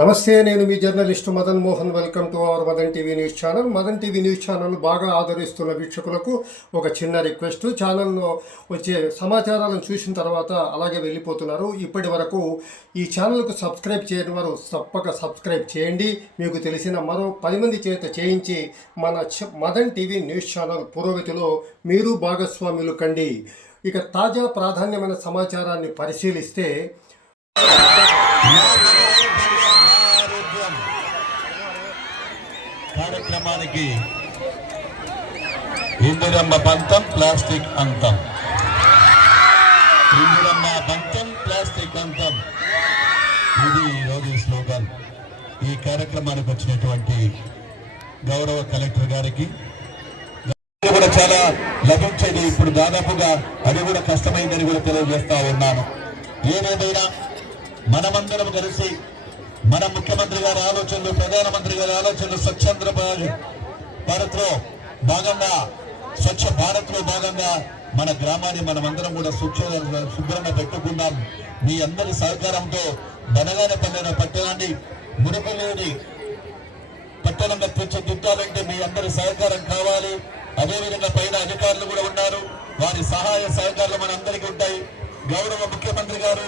నమస్తే నేను మీ journalist Madan Mohan. Welcome to our Madan TV news channel. Madan TV news channel బాగా ఆదరిస్తున్న వీక్షకులకు ఒక చిన్న రిక్వెస్ట్. ఛానల్లో వచ్చే సమాచారాలను చూసిన తర్వాత అలాగే వెళ్ళిపోతున్నారు. ఇప్పటి వరకు ఈ ఛానల్కు సబ్స్క్రైబ్ చేయని వారు తప్పక సబ్స్క్రైబ్ చేయండి. మీకు తెలిసిన మరో పది మంది చేత చేయించి మన మదన్ టీవీ న్యూస్ ఛానల్ పురోగతిలో మీరు భాగస్వాములు కండి. ఇక తాజా ప్రాధాన్యమైన సమాచారాన్ని పరిశీలిస్తే దానికి ఇందిరమ్మ పంతం ప్లాస్టిక్ అంతం. ఇందిరమ్మ పంతం ప్లాస్టిక్ అంతం. ఇది ఈరోజు స్లోగన్. ఈ కార్యక్రమానికి వచ్చినటువంటి గౌరవ కలెక్టర్ గారికి. కూడా చాలా లభించేది ఇప్పుడు దాదాపుగా అది కూడా కష్టమైందని కూడా తెలియజేస్తా ఉన్నాను. ఏదేమైనా మనమందరం కలిసి మన ముఖ్యమంత్రి గారి ఆలోచనలు ప్రధానమంత్రి గారి ఆలోచనలు స్వచ్ఛంద్ర భారత్లో భాగంగా స్వచ్ఛ భారత్లో భాగంగా మన గ్రామాన్ని మనమందరం కూడా స్వచ్ఛ శుభ్రంగా పెట్టుకున్నాం మీ అందరి సహకారంతో బనగానే పల్లెన పట్టణాన్ని మురుగులేని పట్టణంగా తీర్చిదిద్దాలంటే మీ అందరి సహకారం కావాలి. అదేవిధంగా పైన అధికారులు కూడా ఉన్నారు. వారి సహాయ సహకారాలు మనందరికీ ఉంటాయి. గౌరవ ముఖ్యమంత్రి గారు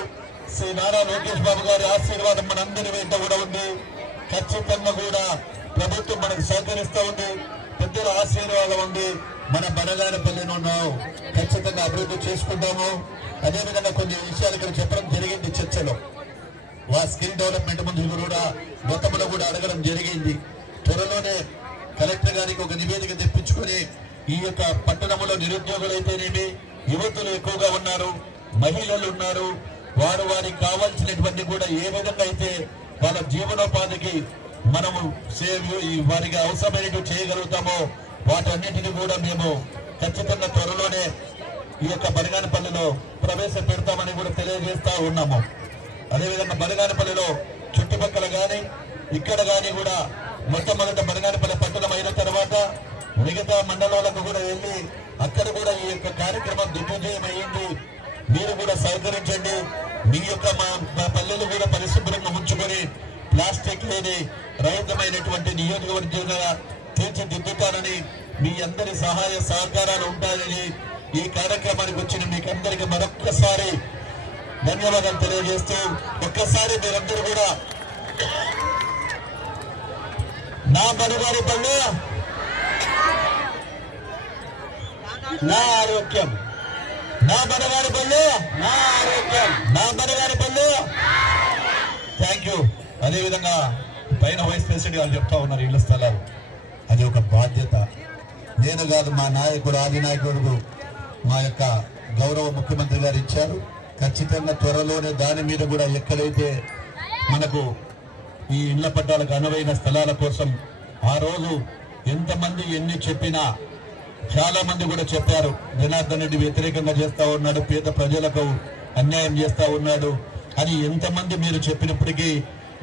శ్రీ నారా లోకేష్ బాబు గారి ఆశీర్వాదం మనందరి వెంట కూడా ఉంది. ఖచ్చితంగా కూడా ప్రభుత్వం మనకు సహకరిస్తూ ఉంది. పెద్దల ఆశీర్వాదం ఉంది. మన బనగానపల్లిని ఉన్నాం ఖచ్చితంగా అభివృద్ధి చేసుకుంటాము. అదేవిధంగా కొన్ని విషయాలు ఇక్కడ చెప్పడం జరిగింది చర్చలో. వా స్కిల్ డెవలప్మెంట్ మంత్రులు కూడా గతంలో కూడా అడగడం జరిగింది. త్వరలోనే కలెక్టర్ గారికి ఒక నివేదిక తెప్పించుకొని ఈ యొక్క పట్టణంలో నిరుద్యోగులు అయితేనేమి యువతులు ఎక్కువగా ఉన్నారు మహిళలు ఉన్నారు వారు వారికి కావాల్సినటువంటి కూడా ఏ విధంగా అయితే వాళ్ళ జీవనోపాధికి మనము ఈ వారికి అవసరమైనవి చేయగలుగుతామో వాటన్నిటిని కూడా మేము ఖచ్చితంగా త్వరలోనే ఈ యొక్క బరిగానపల్లిలో ప్రవేశపెడతామని కూడా తెలియజేస్తా ఉన్నాము. అదేవిధంగా బనగానపల్లిలో చుట్టుపక్కల కానీ ఇక్కడ కానీ కూడా మొట్టమొదట బనగానపల్లి పట్టణం అయిన తర్వాత మిగతా మండలాలకు కూడా వెళ్ళి అక్కడ కూడా ఈ యొక్క కార్యక్రమం దిగ్విజయం అయ్యింది మీరు కూడా సహకరించండి. మీ యొక్క మా మా పల్లెలు కూడా పరిశుభ్రంగా ఉంచుకొని ప్లాస్టిక్ లేని రహితమైనటువంటి నియోజకవర్గంగా తీర్చిదిద్దుతానని మీ అందరి సహాయ సహకారాలు ఉంటాయని ఈ కార్యక్రమానికి వచ్చిన మీకు మరొక్కసారి ధన్యవాదాలు తెలియజేస్తూ ఒక్కసారి మీరందరూ కూడా నా పనివారి పళ్ళు నా ఆరోగ్యం. నా పనివారి పళ్ళు నా ఆరోగ్యం. నా పనివారి పళ్ళు. థ్యాంక్ యూ అదేవిధంగా పైన వైస్ ప్రెసిడెంట్ గారు చెప్తా ఉన్నారు ఇళ్ళ స్థలాలు. అది ఒక బాధ్యత. నేను కాదు మా నాయకుడు ఆది నాయకుడు మా యొక్క గౌరవ ముఖ్యమంత్రి గారు ఇచ్చారు. ఖచ్చితంగా త్వరలోనే దాని మీద కూడా ఎక్కడైతే మనకు ఈ ఇళ్ళ పట్టాలకు అనువైన స్థలాల కోసం ఆ రోజు ఎంతమంది ఎన్ని చెప్పినా చాలా మంది కూడా చెప్పారు. జనార్దన్ రెడ్డి వ్యతిరేకంగా చేస్తూ ఉన్నాడు పేద ప్రజలకు అన్యాయం చేస్తూ ఉన్నాడు అని ఎంతమంది మీరు చెప్పినప్పటికీ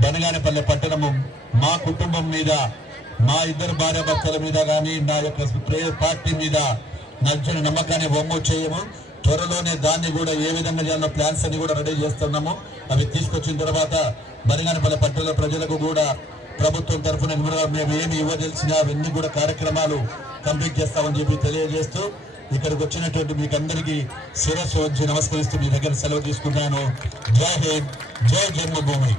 బనగానపల్లె పట్టణము మా కుటుంబం మీద మా ఇద్దరు భార్యాభర్తల మీద కానీ నా యొక్క ప్రేయర్ పార్టీ మీద నచ్చిన నమ్మకాన్ని వమ్ము చేయము. త్వరలోనే దాన్ని కూడా ఏ విధంగా చేయాలో ప్లాన్స్ అన్ని కూడా రెడీ చేస్తున్నాము. అవి తీసుకొచ్చిన తర్వాత బనగానపల్లె పట్టణ ప్రజలకు కూడా ప్రభుత్వం తరఫున మేము ఏమి ఇవ్వదలిసిన అవన్నీ కూడా కార్యక్రమాలు కంప్లీట్ చేస్తామని చెప్పి తెలియజేస్తూ ఇక్కడికి వచ్చినటువంటి మీకు అందరికీ శిరస్సు వచ్చి నమస్కరిస్తూ మీ దగ్గర సెలవు తీసుకుంటాను. జై హింద్ జై జన్మభూమి.